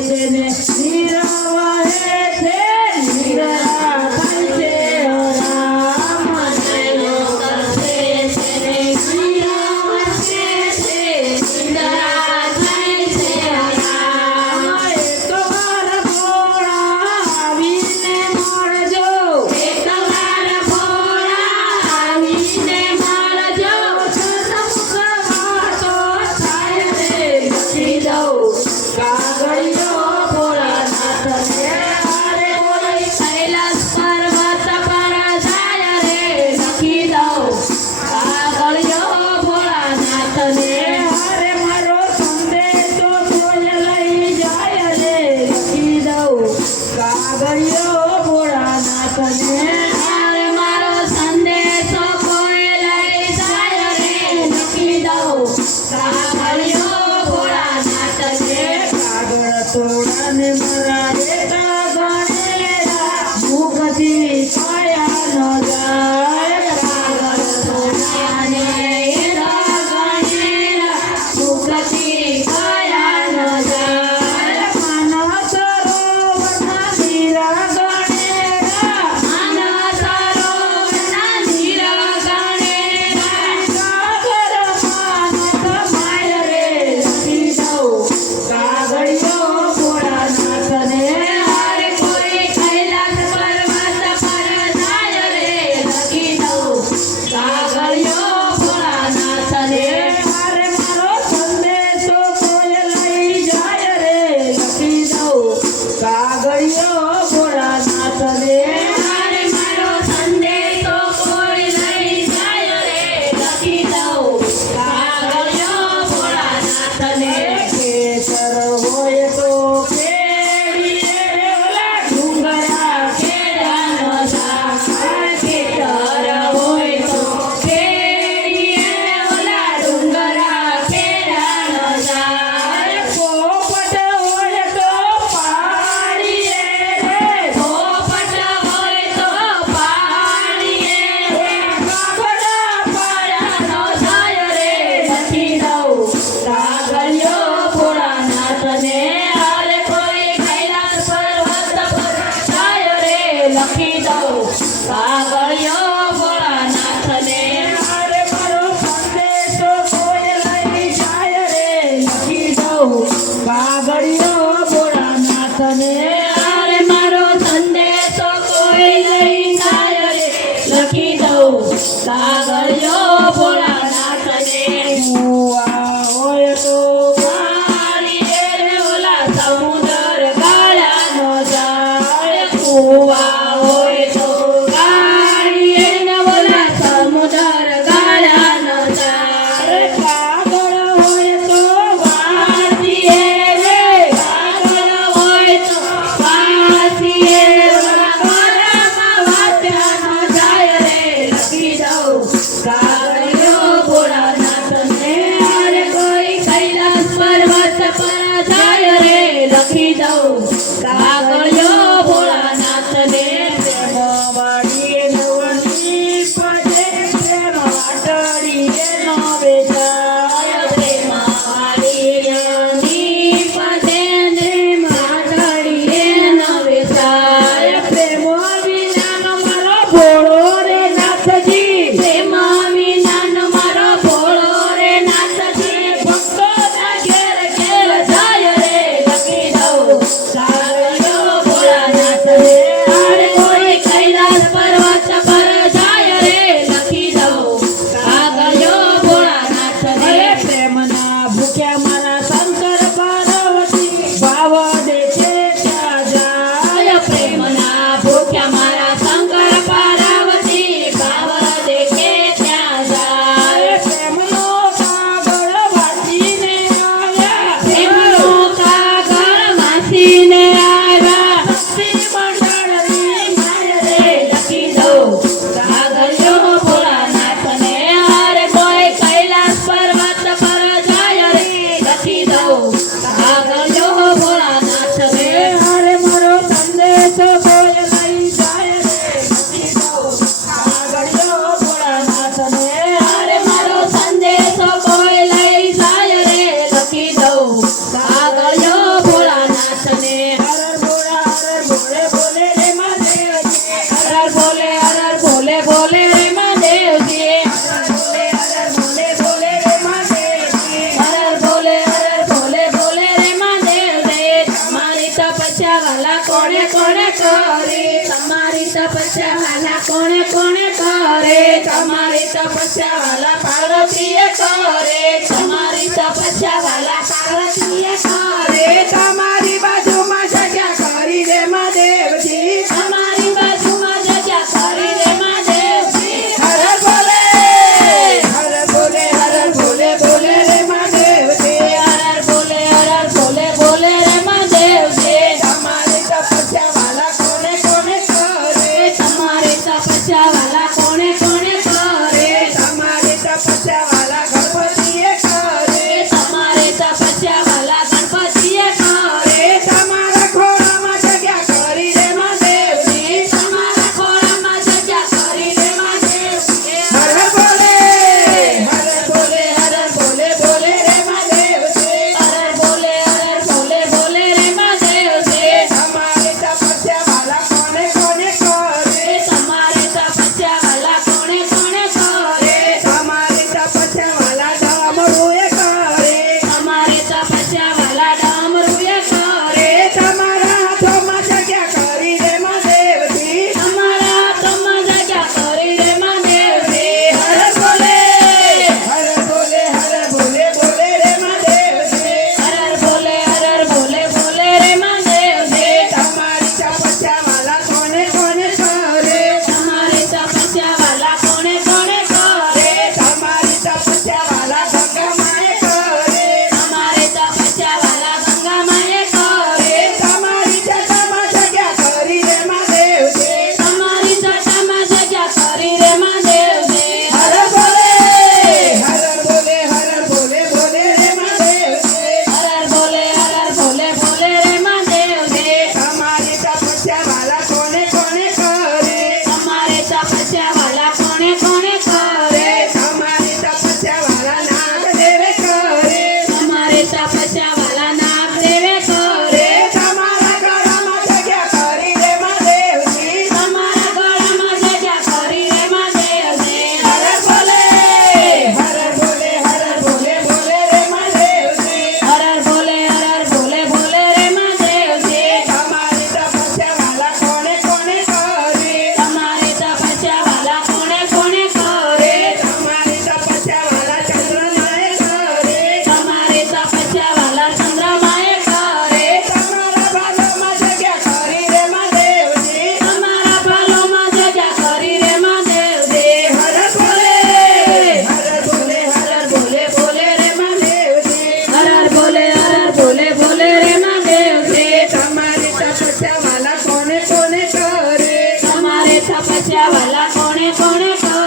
Thank you. આવ્યો ભોળાનાથને. કરે તમારી તપસ્યા વાલા પાર્વતીએ કરે તમારી તપસ્યા વાલા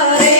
Bye.